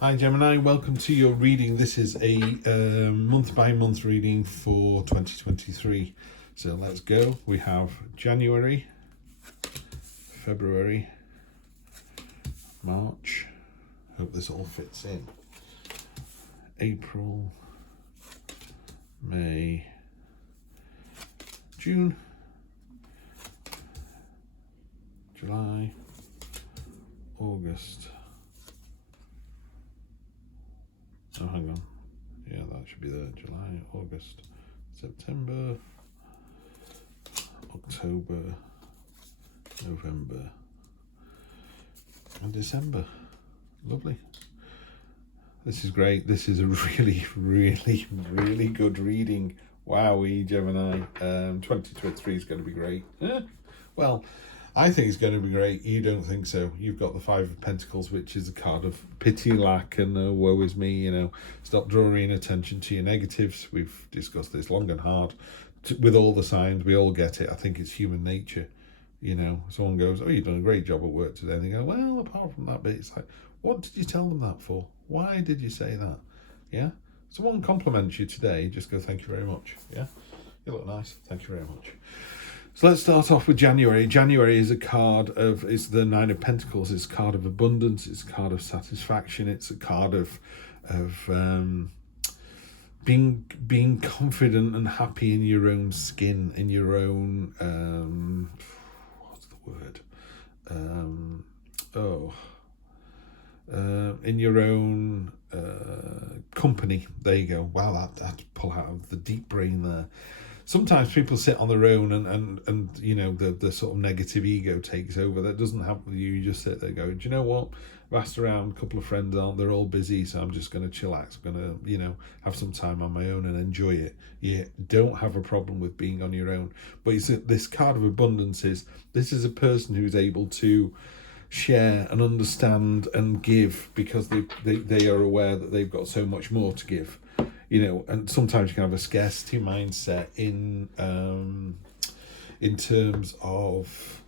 Hi Gemini, welcome to your reading. This is a month by month reading for 2023. So let's go. We have January, February, March. Hope this all fits in. April, May, June, July, August. Oh, hang on. Yeah, that should be there. July, August, September, October, November, and December. Lovely. This is great. This is a really, really, really good reading. Wowee, Gemini. 2023 is going to be great. Well, I think it's going to be great. You don't think so. You've got the Five of Pentacles, which is a card of pity, lack, and woe is me. You know, stop drawing attention to your negatives. We've discussed this long and hard with all the signs. We all get it. I think it's human nature. You know, someone goes, "Oh, you've done a great job at work today." And they go, "Well, apart from that bit," it's like, what did you tell them that for? Why did you say that? Yeah. Someone compliments you today, just go, "Thank you very much." Yeah. You look nice. Thank you very much. So let's start off with January. January is a card of, it's the Nine of Pentacles. It's a card of abundance. It's a card of satisfaction. It's a card of being confident and happy in your own skin, in your own, what's the word? In your own company. There you go. Wow, that pull out of the deep brain there. Sometimes people sit on their own and you know, the sort of negative ego takes over. That doesn't happen with you. You just sit there going, do you know what? I've asked around, a couple of friends aren't, they're all busy, so I'm just going to chillax. I'm going to, you know, have some time on my own and enjoy it. You don't have a problem with being on your own. But it's this card of abundance this is a person who's able to share and understand and give because they are aware that they've got so much more to give. You know, and sometimes you can have a scarcity mindset in terms of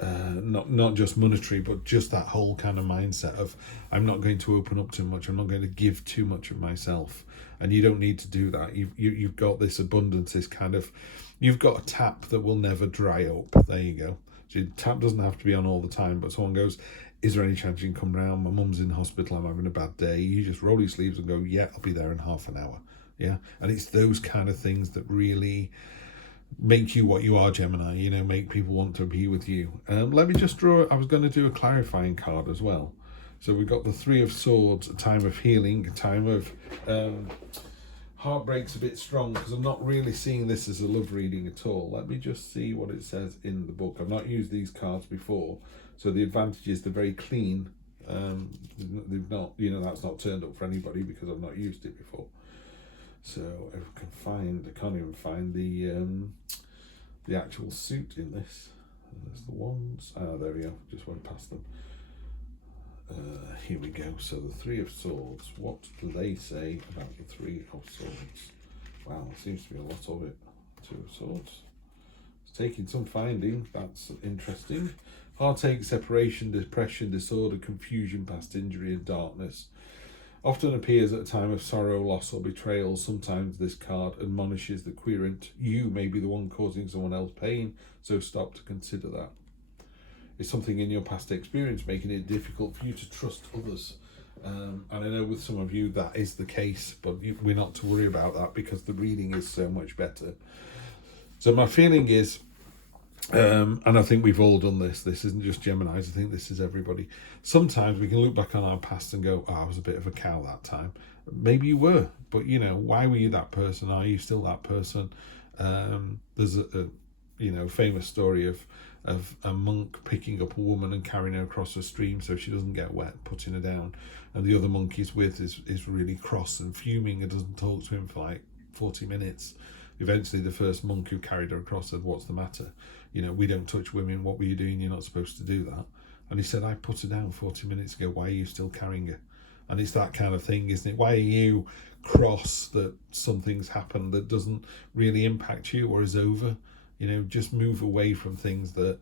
not just monetary, but just that whole kind of mindset of, I'm not going to open up too much, I'm not going to give too much of myself. And you don't need to do that. You've got this abundance, this kind of, you've got a tap that will never dry up. There you go. So your tap doesn't have to be on all the time, but someone goes, is there any chance you can come round? My mum's in hospital, I'm having a bad day. You just roll your sleeves and go, yeah, I'll be there in half an hour. Yeah. And it's those kind of things that really make you what you are, Gemini, you know, make people want to be with you. Let me just draw, I was going to do a clarifying card as well. So we've got the Three of Swords, a time of healing, a time of heartbreak's a bit strong because I'm not really seeing this as a love reading at all. Let me just see what it says in the book. I've not used these cards before, so the advantage is they're very clean. They've not, you know, that's not turned up for anybody because I've not used it before. So if I can find, I can't even find the actual suit in this. There's the wands. There we go. Just went past them. Here we go. So the Three of Swords. What do they say about the Three of Swords? Wow, there seems to be a lot of it. Two of Swords. It's taking some finding. That's interesting. Heartache, separation, depression, disorder, confusion, past injury, and darkness. Often appears at a time of sorrow, loss, or betrayal. Sometimes this card admonishes the querent. You may be the one causing someone else pain, so stop to consider that. It's something in your past experience making it difficult for you to trust others. And I know with some of you that is the case, but we're not to worry about that because the reading is so much better. So my feeling is, and I think we've all done this isn't just Geminis, I think this is everybody. Sometimes we can look back on our past and go, I was a bit of a cow that time. Maybe you were, but you know, why were you that person? Are you still that person? There's a you know, famous story of a monk picking up a woman and carrying her across a stream so she doesn't get wet, putting her down, and the other monk he's with is really cross and fuming and doesn't talk to him for like 40 minutes. Eventually the first monk who carried her across said, what's the matter? You know, we don't touch women, what were you doing? You're not supposed to do that. And he said, I put her down 40 minutes ago, why are you still carrying her? And it's that kind of thing, isn't it? Why are you cross that something's happened that doesn't really impact you or is over? You know, just move away from things that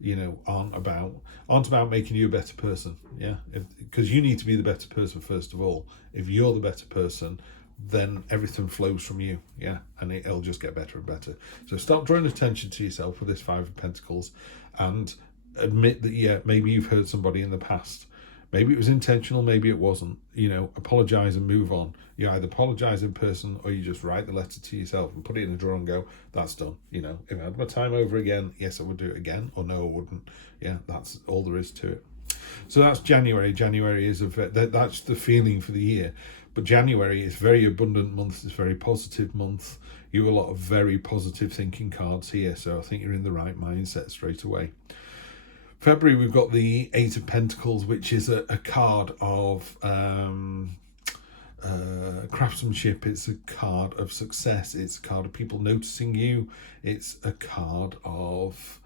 you know, aren't about making you a better person. Yeah, because you need to be the better person first of all. If you're the better person, then everything flows from you. Yeah, and it'll just get better and better. So stop drawing attention to yourself with this Five of Pentacles, and admit that, yeah, maybe you've hurt somebody in the past. Maybe it was intentional, maybe it wasn't. You know, apologise and move on. You either apologise in person, or you just write the letter to yourself and put it in a drawer and go, that's done. You know, if I had my time over again, yes, I would do it again, or no, I wouldn't. Yeah, that's all there is to it. So that's January. January is that's the feeling for the year. But January is very abundant month. It's a very positive month. You have a lot of very positive thinking cards here, so I think you're in the right mindset straight away. February, we've got the Eight of Pentacles, which is a card of craftsmanship. It's a card of success. It's a card of people noticing you. It's a card of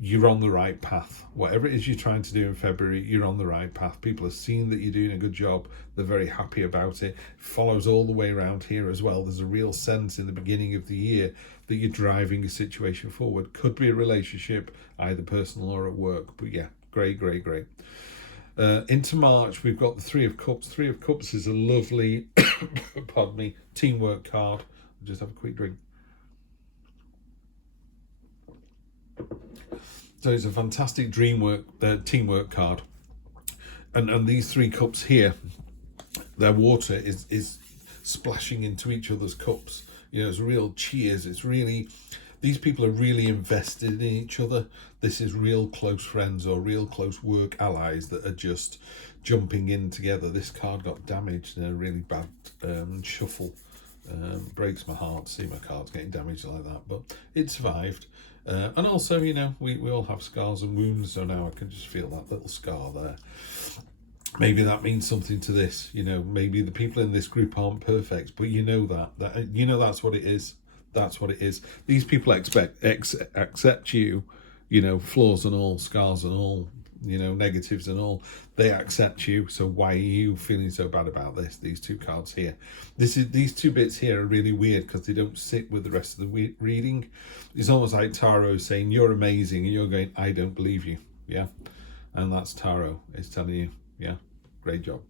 you're on the right path. Whatever it is you're trying to do in February, you're on the right path. People are seeing that you're doing a good job. They're very happy about it. Follows all the way around here as well. There's a real sense in the beginning of the year that you're driving a situation forward. Could be a relationship, either personal or at work. But yeah, great, great, great. Into March, we've got the Three of Cups. Three of Cups is a lovely, pardon me, teamwork card. I'll just have a quick drink. So it's a fantastic teamwork card. And these three cups here, their water is splashing into each other's cups. You know, it's real cheers. It's really, these people are really invested in each other. This is real close friends or real close work allies that are just jumping in together. This card got damaged in a really bad shuffle. Breaks my heart to see my cards getting damaged like that, but it survived. And also, you know, we all have scars and wounds, so now I can just feel that little scar there. Maybe that means something to this. You know, maybe the people in this group aren't perfect, but you know that you know that's what it is. That's what it is. These people accept you, you know, flaws and all, scars and all, you know, negatives and all. They accept you, so why are you feeling so bad about this? These two cards here, these two bits here are really weird because they don't sit with the rest of the reading. It's almost like Tarot saying you're amazing, and you're going, I don't believe you. Yeah, and that's Tarot. It's telling you, yeah, great job.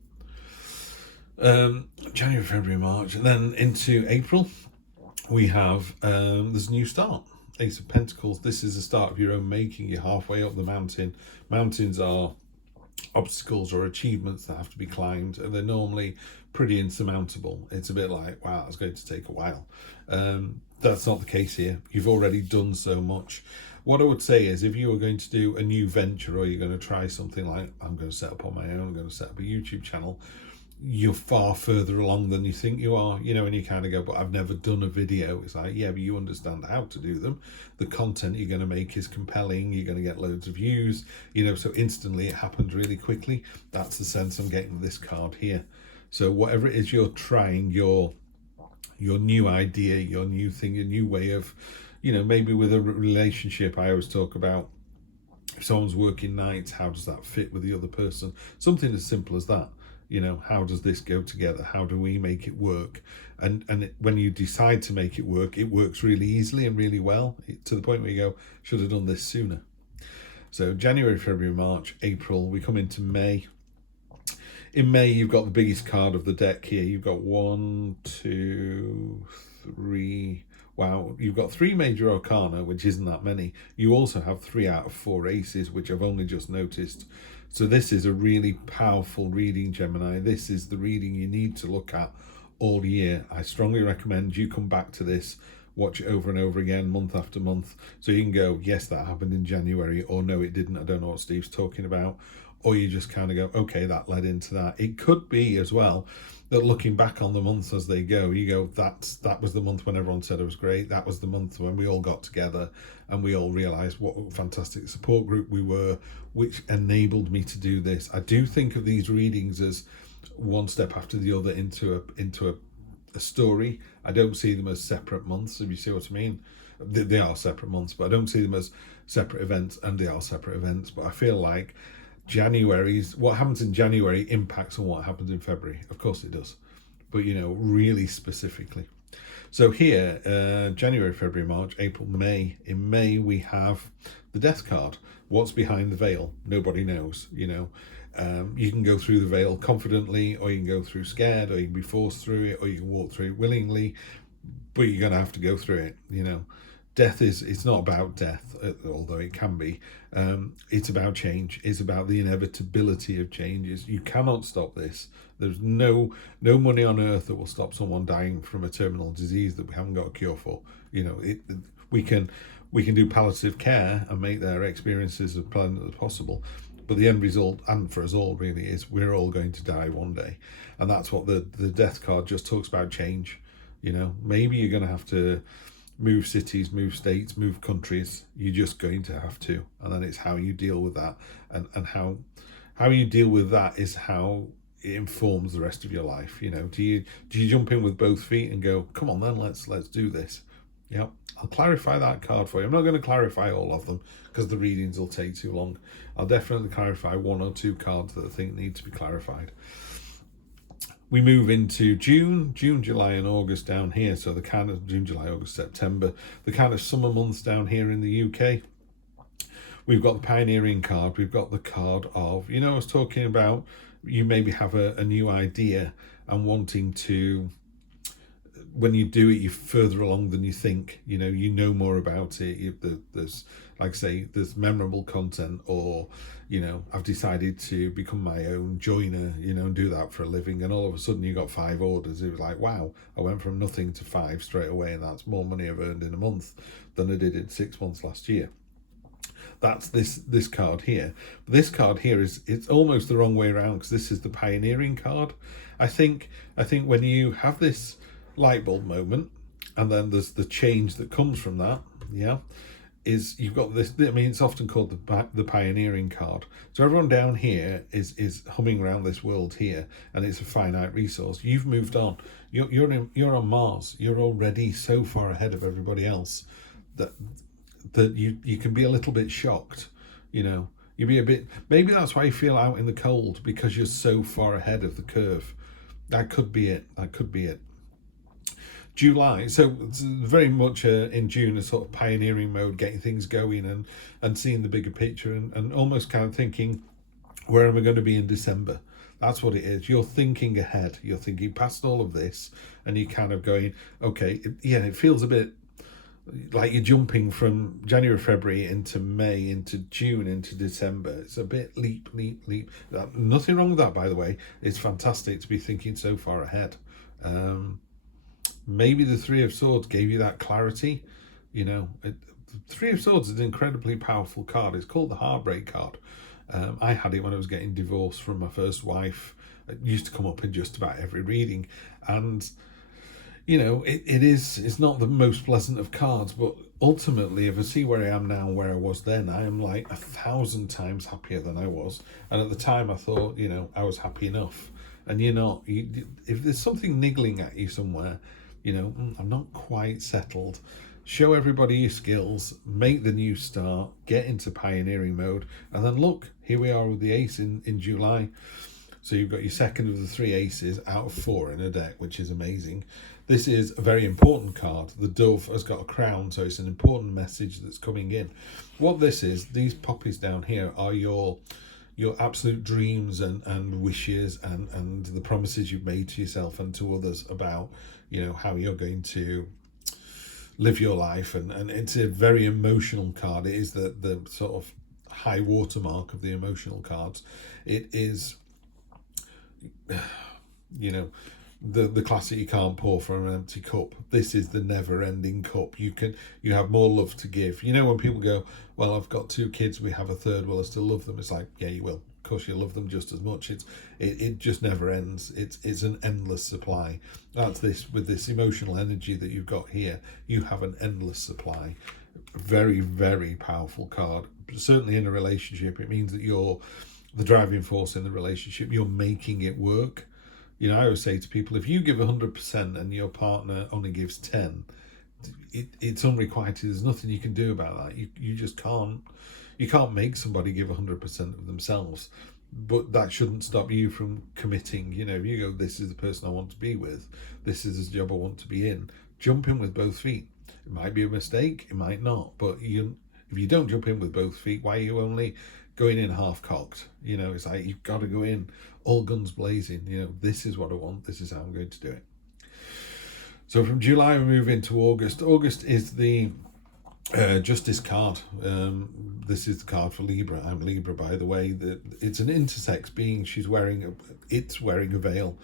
January, February, March, and then into April, we have there's a new start. Ace of Pentacles. This is the start of your own making. You're halfway up the mountain. Mountains are obstacles or achievements that have to be climbed, and they're normally pretty insurmountable. It's a bit like, wow, it's going to take a while. That's not the case here. You've already done so much. What I would say is, if you are going to do a new venture, or you're going to try something like, I'm going to set up on my own, I'm going to set up a YouTube channel, you're far further along than you think you are, you know, and you kind of go, but I've never done a video. It's like, yeah, but you understand how to do them. The content you're going to make is compelling. You're going to get loads of views, you know, so instantly it happens really quickly. That's the sense I'm getting with this card here. So whatever it is you're trying, your new idea, your new thing, your new way of, you know, maybe with a relationship, I always talk about, if someone's working nights, how does that fit with the other person? Something as simple as that. You know, how does this go together? How do we make it work? And when you decide to make it works really easily and really well, to the point where you go, should have done this sooner. So January, February, March, April, we come into May. In May, you've got the biggest card of the deck here. You've got 1, 2, 3. Wow, you've got 3 major arcana, which isn't that many. You also have 3 out of 4 aces, which I've only just noticed. So this is a really powerful reading, Gemini. This is the reading you need to look at all year. I strongly recommend you come back to this, watch it over and over again, month after month, so you can go, yes, that happened in January, or no, it didn't, I don't know what Steve's talking about. Or you just kind of go, okay, that led into that. It could be as well that looking back on the months as they go, you go, that was the month when everyone said it was great. That was the month when we all got together and we all realised what a fantastic support group we were, which enabled me to do this. I do think of these readings as one step after the other into a story. I don't see them as separate months, if you see what I mean. They are separate months, but I don't see them as separate events, and they are separate events. But I feel like what happens in January impacts on what happens in February. Of course it does, but you know, really specifically. So here, January, February, March, April, May. In May, we have the Death card. What's behind the veil? Nobody knows, you know. You can go through the veil confidently, or you can go through scared, or you can be forced through it, or you can walk through it willingly, but you're going to have to go through it, you know. Death it's not about death, although it can be. It's about change. It's about the inevitability of changes. You cannot stop this. There's no money on earth that will stop someone dying from a terminal disease that we haven't got a cure for. You know, we can do palliative care and make their experiences as pleasant as possible. But the end result, and for us all really, is we're all going to die one day. And that's what the Death card just talks about: change. You know, maybe you're going to have to move cities, move states, move countries. You're just going to have to. And then it's how you deal with that. And how you deal with that is how it informs the rest of your life. You know, do you jump in with both feet and go, come on then, let's do this? Yeah, I'll clarify that card for you. I'm not going to clarify all of them because the readings will take too long. I'll definitely clarify one or two cards that I think need to be clarified. We move into June, July and August down here. So the kind of June, July, August, September, the kind of summer months down here in the UK. We've got the Pioneering card. We've got the card of, you know, I was talking about, you maybe have a new idea and wanting to, when you do it, you're further along than you think. You know more about it. There's, like I say, there's memorable content, or, you know, I've decided to become my own joiner, you know, and do that for a living. And all of a sudden you got 5 orders. It was like, wow, I went from nothing to 5 straight away. And that's more money I've earned in a month than I did in 6 months last year. That's this card here. But this card here it's almost the wrong way around, because this is the Pioneering card. I think when you have this light bulb moment, and then there's the change that comes from that, yeah, is you've got this, I mean, it's often called the Pioneering card. So everyone down here is humming around this world here, and it's a finite resource. You've moved on. You're on Mars. You're already so far ahead of everybody else that you can be a little bit shocked, you know. You'd be a bit, maybe that's why you feel out in the cold, because you're so far ahead of the curve. That could be it. July, so it's very much in June, a sort of pioneering mode, getting things going and seeing the bigger picture, and almost kind of thinking, where am I going to be in December? That's what it is. You're thinking ahead. You're thinking past all of this, and you're kind of going, okay, it feels a bit like you're jumping from January, February into May, into June, into December. It's a bit leap. Nothing wrong with that, by the way. It's fantastic to be thinking so far ahead. Maybe the Three of Swords gave you that clarity. You know, the Three of Swords is an incredibly powerful card. It's called the Heartbreak card. I had it when I was getting divorced from my first wife. It used to come up in just about every reading. And you know, it's not the most pleasant of cards, but ultimately, if I see where I am now and where I was then, I am like 1,000 times happier than I was. And at the time I thought, you know, I was happy enough. And you're not. If there's something niggling at you somewhere, you know, I'm not quite settled. Show everybody your skills, make the new start, get into pioneering mode, and then look, here we are with the ace in July. So you've got your second of the 3 aces out of 4 in a deck, which is amazing. This is a very important card. The dove has got a crown, so it's an important message that's coming in. What this is, these poppies down here are your absolute dreams and wishes and the promises you've made to yourself and to others about, you know, how you're going to live your life. And it's a very emotional card. It is the sort of high watermark of the emotional cards. It is, you know, the classic, you can't pour from an empty cup. This is the never-ending cup. You have more love to give. You know, when people go, well, I've got 2 kids, we have a third, will I still love them? It's like, yeah, you will. Of course you'll love them just as much. It just never ends. It's an endless supply. That's this, with this emotional energy that you've got here, you have an endless supply. Very, very powerful card. Certainly in a relationship, it means that you're the driving force in the relationship. You're making it work. You know, I always say to people, if you give 100% and your partner only gives 10, it's unrequited. There's nothing you can do about that. You just can't. You can't make somebody give 100% of themselves. but that shouldn't stop you from committing. You know, if you go, this is the person I want to be with, this is the job I want to be in, jump in with both feet. It might be a mistake, it might not, but if you don't jump in with both feet, why are you only going in half-cocked? You know, it's like, you've got to go in all guns blazing. You know, this is what I want, this is how I'm going to do it. So from July we move into August. August is the Justice card. This is the card for Libra. I'm Libra, by the way. It's an intersex being. It's wearing a veil.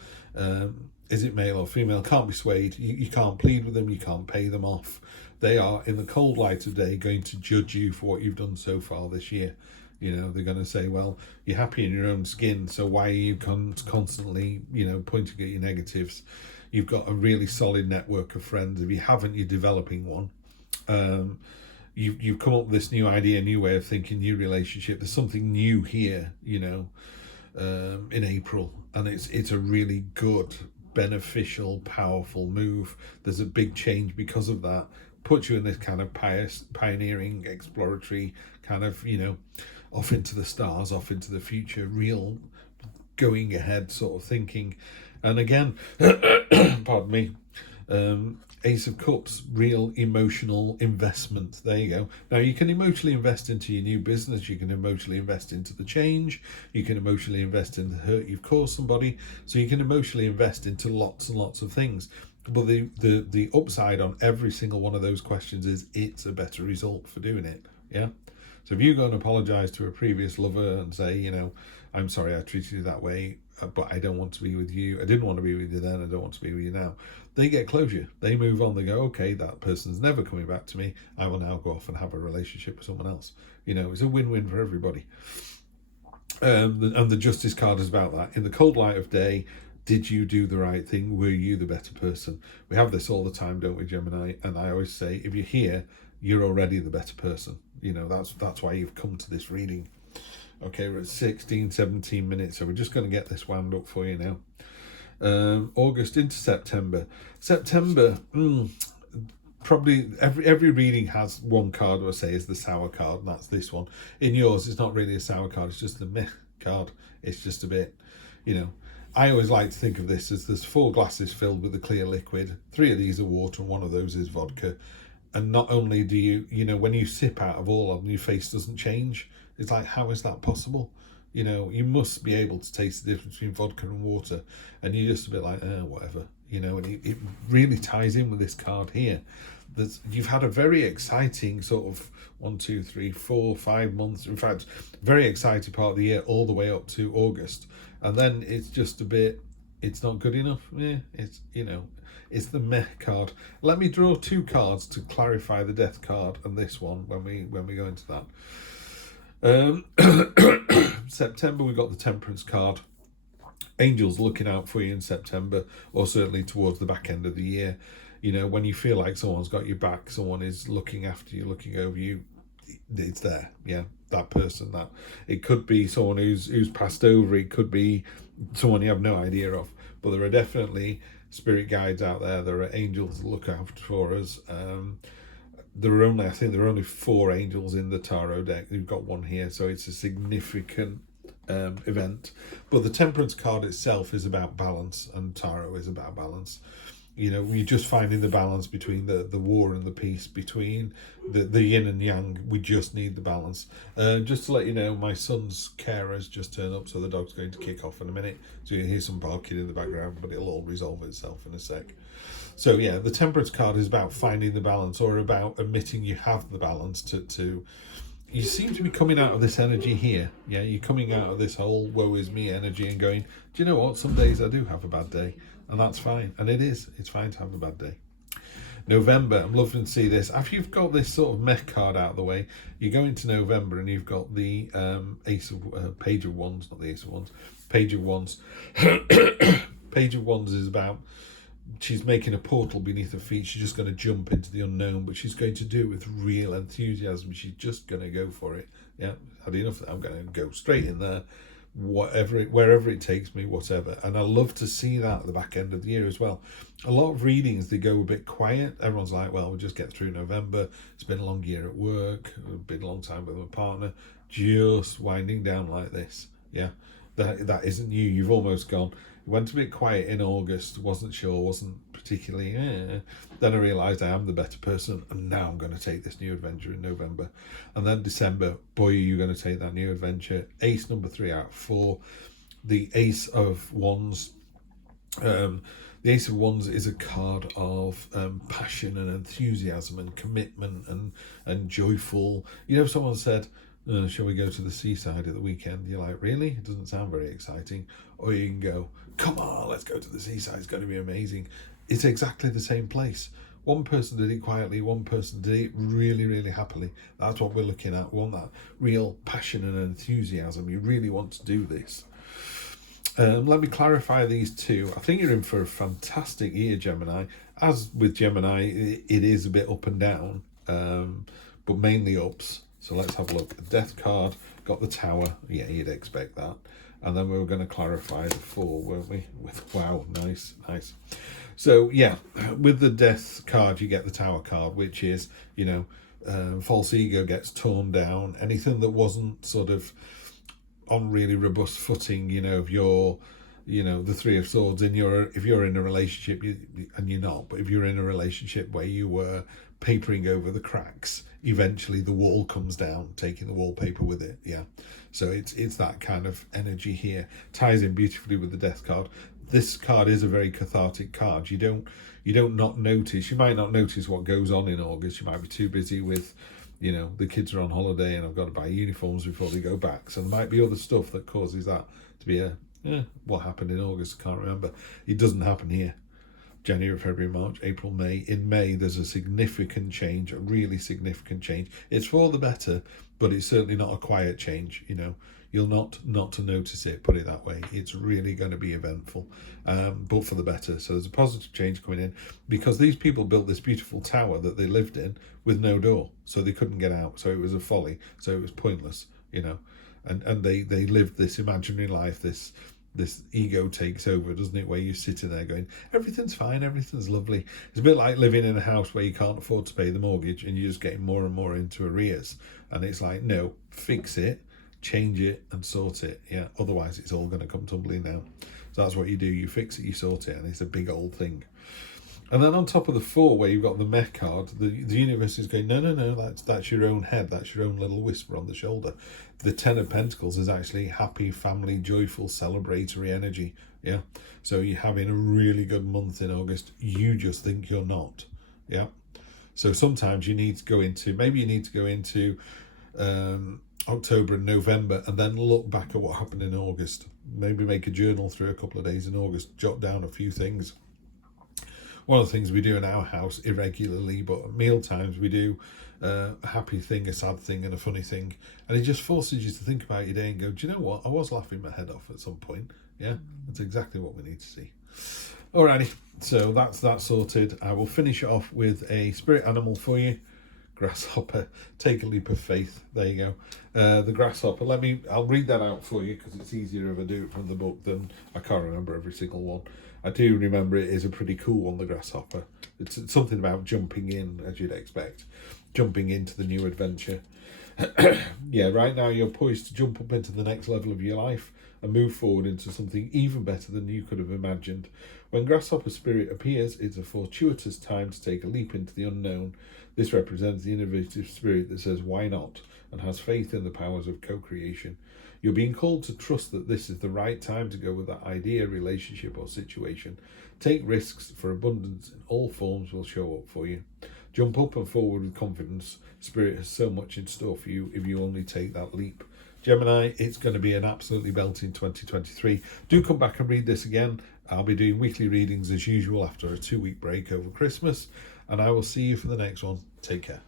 Is it male or female? Can't be swayed. You can't plead with them. You can't pay them off. They are, in the cold light of day, going to judge you for what you've done so far this year. You know, they're going to say, well, you're happy in your own skin, so why are you constantly, you know, pointing at your negatives? You've got a really solid network of friends. If you haven't, you're developing one. You've come up with this new idea, new way of thinking, new relationship. There's something new here, you know, in April, and it's a really good, beneficial, powerful move. There's a big change because of that. Puts you in this kind of pioneering, exploratory kind of, you know, off into the stars, off into the future, real going ahead sort of thinking. And again, pardon me, Ace of Cups, real emotional investment. There you go. Now, you can emotionally invest into your new business. You can emotionally invest into the change. You can emotionally invest in the hurt you've caused somebody. So you can emotionally invest into lots and lots of things. But the upside on every single one of those questions is it's a better result for doing it. Yeah. So if you go and apologize to a previous lover and say, you know, I'm sorry I treated you that way, but I don't want to be with you. I didn't want to be with you then. I don't want to be with you now. They get closure. They move on. They go, okay, that person's never coming back to me. I will now go off and have a relationship with someone else. You know, it's a win-win for everybody. And the Justice card is about that. In the cold light of day, did you do the right thing? Were you the better person? We have this all the time, don't we, Gemini? And I always say, if you're here, you're already the better person. You know, that's why you've come to this reading. Okay, we're at 16, 17 minutes, so we're just going to get this wound up for you now. August into September. September, probably every reading has one card I say is the sour card, and that's this one. In yours, it's not really a sour card, it's just the meh card. It's just a bit, you know. I always like to think of this as there's 4 glasses filled with a clear liquid. 3 of these are water and 1 of those is vodka. And not only do you know, when you sip out of all of them, your face doesn't change. It's like, how is that possible? You know, you must be able to taste the difference between vodka and water. And you're just a bit like, whatever. You know, and it really ties in with this card here. You've had a very exciting sort of 1, 2, 3, 4, 5 months. In fact, very exciting part of the year all the way up to August. And then it's just a bit, it's not good enough. Yeah, it's, you know, it's the meh card. Let me draw 2 cards to clarify the death card and this one when we go into that. September, we've got the Temperance card. Angels looking out for you in September, or certainly towards the back end of the year. You know, when you feel like someone's got your back, someone is looking after you, looking over you, it's there. Yeah, that person. That it could be someone who's passed over. It could be someone you have no idea of. But there are definitely spirit guides out there. There are angels that look out for us. I think there are only 4 angels in the tarot deck. We've got 1 here, so it's a significant event. But the Temperance card itself is about balance, and tarot is about balance. You know, you're just finding the balance between the war and the peace, between the yin and yang. We just need the balance. Just to let you know, my son's carers just turned up, so the dog's going to kick off in a minute. So you hear some barking in the background, but it'll all resolve itself in a sec. So yeah, the Temperance card is about finding the balance, or about admitting you have the balance to you seem to be coming out of this energy here. Yeah, you're coming out of this whole woe is me energy and going, do you know what? Some days I do have a bad day, and that's fine. And it's fine to have a bad day. November, I'm loving to see this. After you've got this sort of meh card out of the way, you go into November and you've got the Page of Wands, not the Ace of Wands, Page of Wands. Page of Wands is about, she's making a portal beneath her feet. She's just going to jump into the unknown, but she's going to do it with real enthusiasm. She's just going to go for it. Yeah, had enough of that. I'm going to go straight in there, wherever it takes me, whatever. And I love to see that at the back end of the year as well. A lot of readings, they go a bit quiet. Everyone's like, well, we'll just get through November. It's been a long year at work. It's been a long time with my partner. Just winding down like this. Yeah. that isn't you. You've almost gone. Went a bit quiet in August, wasn't sure, wasn't particularly. Then I realised I am the better person, and now I'm going to take this new adventure in November. And then December, boy, are you going to take that new adventure. Ace number 3 out of 4. The Ace of Wands. The Ace of Wands is a card of passion and enthusiasm and commitment and joyful. You know, someone said, shall we go to the seaside at the weekend? You're like, really? It doesn't sound very exciting. Or you can go, come on, let's go to the seaside. It's going to be amazing. It's exactly the same place. One person did it quietly, one person did it really, really happily. That's what we're looking at. We want that real passion and enthusiasm. You really want to do this. Let me clarify these two. I think you're in for a fantastic year, Gemini. As with Gemini, it is a bit up and down, but mainly ups. So let's have a look. The Death card, got the Tower. Yeah, you'd expect that. And then we were going to clarify the 4, weren't we? Wow, nice. So yeah, with the Death card, you get the Tower card, which is, you know, false ego gets torn down. Anything that wasn't sort of on really robust footing, you know, if you're, you know, the 3 of Swords, if you're in a relationship, and you're not, but if you're in a relationship where you were papering over the cracks, eventually the wall comes down, taking the wallpaper with it. Yeah, so it's that kind of energy here. Ties in beautifully with the Death card. This card is a very cathartic card. You don't not notice. You might not notice what goes on in August. You might be too busy with, you know, the kids are on holiday and I've got to buy uniforms before they go back. So there might be other stuff that causes that to be what happened in August, I can't remember. It doesn't happen here. January, February, March, April, May. In May, there's a significant change, a really significant change. It's for the better, but it's certainly not a quiet change, you know. You'll not to notice it, put it that way. It's really going to be eventful, but for the better. So there's a positive change coming in because these people built this beautiful tower that they lived in with no door, so they couldn't get out. So it was a folly. So it was pointless, you know. And they lived this imaginary life, this ego takes over, doesn't it, where you're sitting there going, everything's fine, everything's lovely. It's a bit like living in a house where you can't afford to pay the mortgage and you're just getting more and more into arrears. And it's like, no, fix it, change it and sort it. Yeah, otherwise it's all going to come tumbling down. So that's what you do. You fix it, you sort it, and it's a big old thing. And then on top of the 4, where you've got the Mech card, the universe is going, no, that's your own head, that's your own little whisper on the shoulder. The 10 of Pentacles is actually happy, family, joyful, celebratory energy. Yeah, so you're having a really good month in August. You just think you're not. Yeah, so sometimes you need to go into, October and November, and then look back at what happened in August. Maybe make a journal through a couple of days in August, jot down a few things. One of the things we do in our house irregularly, but at meal times we do a happy thing, a sad thing, and a funny thing, and it just forces you to think about your day and go, do you know what, I was laughing my head off at some point. Yeah, that's exactly what we need to see. Alrighty, so that's that sorted. I will finish it off with a spirit animal for you. Grasshopper. Take a leap of faith. There you go. The grasshopper. I'll read that out for you because it's easier if I do it from the book than I can't remember every single one. I do remember it is a pretty cool one, the grasshopper. It's something about jumping in, as you'd expect. Jumping into the new adventure. Yeah, right now you're poised to jump up into the next level of your life and move forward into something even better than you could have imagined. When grasshopper spirit appears, it's a fortuitous time to take a leap into the unknown. This represents the innovative spirit that says, why not? And has faith in the powers of co-creation. You're being called to trust that this is the right time to go with that idea, relationship, or situation. Take risks, for abundance in all forms will show up for you. Jump up and forward with confidence. Spirit has so much in store for you if you only take that leap. Gemini, it's going to be an absolutely belting 2023. Do come back and read this again. I'll be doing weekly readings as usual after a 2-week break over Christmas, and I will see you for the next one. Take care.